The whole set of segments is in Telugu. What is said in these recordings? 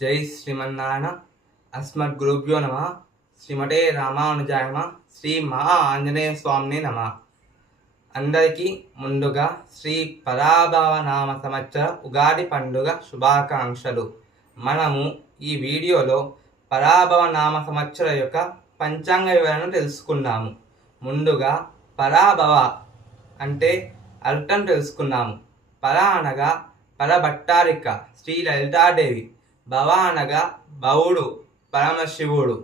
జై శ్రీమన్నారాయణ. అస్మద్గురుభ్యో నమ. శ్రీమతే రామానుజాయ నమ. శ్రీ మహా ఆంజనేయ స్వామిని నమ. అందరికీ ముందుగా శ్రీ పరాభవ నామ సంవత్సర ఉగాది పండుగ శుభాకాంక్షలు. మనము ఈ వీడియోలో పరాభవ నామ సంవత్సర యొక్క పంచాంగ వివరణను తెలుసుకున్నాము. ముందుగా పరాభవ అంటే అర్థం తెలుసుకున్నాము. పర అనగా పరభట్టారిక శ్రీ లలితాదేవి, భవ అనగా భవుడు పరమశివుడు.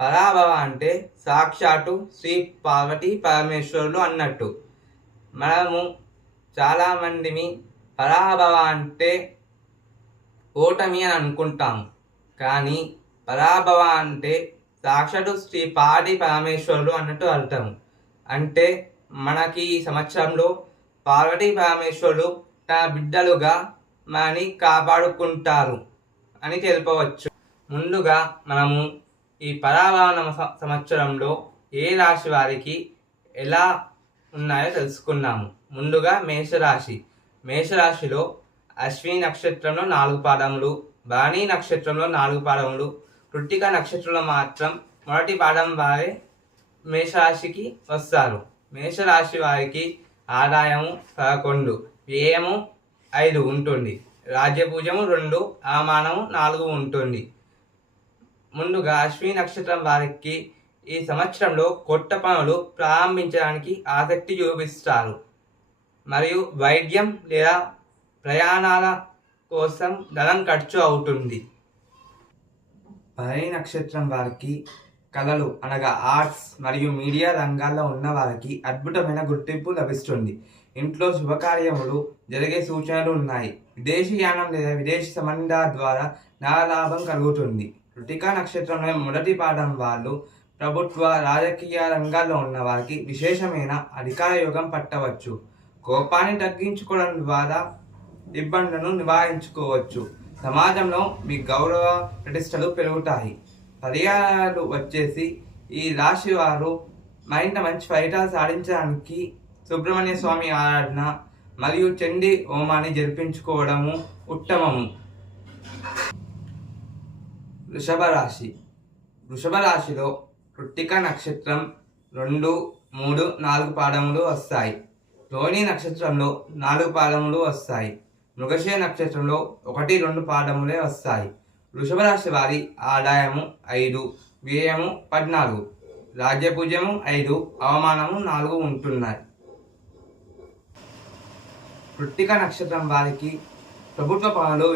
పరాభవ అంటే సాక్షాత్తు శ్రీ పార్వతీ పరమేశ్వరులు అన్నట్టు. మనము చాలామందిని పరాభవ అంటే ఓటమి అని అనుకుంటాము, కానీ పరాభవ అంటే సాక్షాత్తు శ్రీ పార్వతీ పరమేశ్వరులు అన్నట్టు అర్థం. అంటే మనకి ఈ సంవత్సరంలో పార్వతీ పరమేశ్వరులు తన బిడ్డలుగా మనని కాపాడుకుంటారు అని తెలుపవచ్చు. ముందుగా మనము ఈ పరాభవ సంవత్సరంలో ఏ రాశి వారికి ఎలా ఉన్నాయో తెలుసుకున్నాము. ముందుగా మేషరాశి. మేషరాశిలో అశ్విని నక్షత్రంలో 4 పాదములు, భరణి నక్షత్రంలో 4 పాదములు, కృత్తిక నక్షత్రంలో మాత్రం మొదటి పాదం వారే మేషరాశికి వస్తారు. మేషరాశి వారికి ఆదాయము 11, వ్యయము 5 ఉంటుంది, రాజ్యపూజము 2, అవమానము 4 ఉంటుంది. ముందుగా అశ్విని నక్షత్రం వారికి ఈ సంవత్సరంలో కొత్త పనులు ప్రారంభించడానికి ఆసక్తి చూపిస్తారు మరియు వైద్యం లేదా ప్రయాణాల కోసం ధనం ఖర్చు అవుతుంది. భరణి నక్షత్రం వారికి కళలు అనగా ఆర్ట్స్ మరియు మీడియా రంగాల్లో ఉన్న వారికి అద్భుతమైన గుర్తింపు లభిస్తుంది. ఇంట్లో శుభకార్యములు జరిగే సూచనలు ఉన్నాయి. విదేశీయానం లేదా విదేశీ సంబంధాల ద్వారా లాభం కలుగుతుంది. కృత్తికా నక్షత్రంలో మొదటి పాదం వాళ్ళు ప్రభుత్వ రాజకీయ రంగాల్లో ఉన్న వారికి విశేషమైన అధికార యోగం పట్టవచ్చు. కోపాన్ని తగ్గించుకోవడం ద్వారా ఇబ్బందులను నివారించుకోవచ్చు. సమాజంలో మీ గౌరవ ప్రతిష్టలు పెరుగుతాయి. పరిహారాలు వచ్చేసి ఈ రాశి వారు మరింత మంచి ఫలితాలు సాధించడానికి సుబ్రహ్మణ్య స్వామి ఆరాధన మరియు చండీ హోమాన్ని జరిపించుకోవడము ఉత్తమము. వృషభ రాశి. వృషభ రాశిలో కృత్తిక నక్షత్రం 2, 3, 4 పాదములు వస్తాయి. రోహిణి నక్షత్రంలో 4 పాదములు వస్తాయి. మృగశిర నక్షత్రంలో 1, 2 పాదములే వస్తాయి. వృషభ రాశి వారి ఆదాయము 5, వ్యయము 14, రాజ్యపూజ్యము 5, అవమానము 4 ఉంటున్నాయి. కృత్తిక నక్షత్రం వారికి ప్రభుత్వ పనులు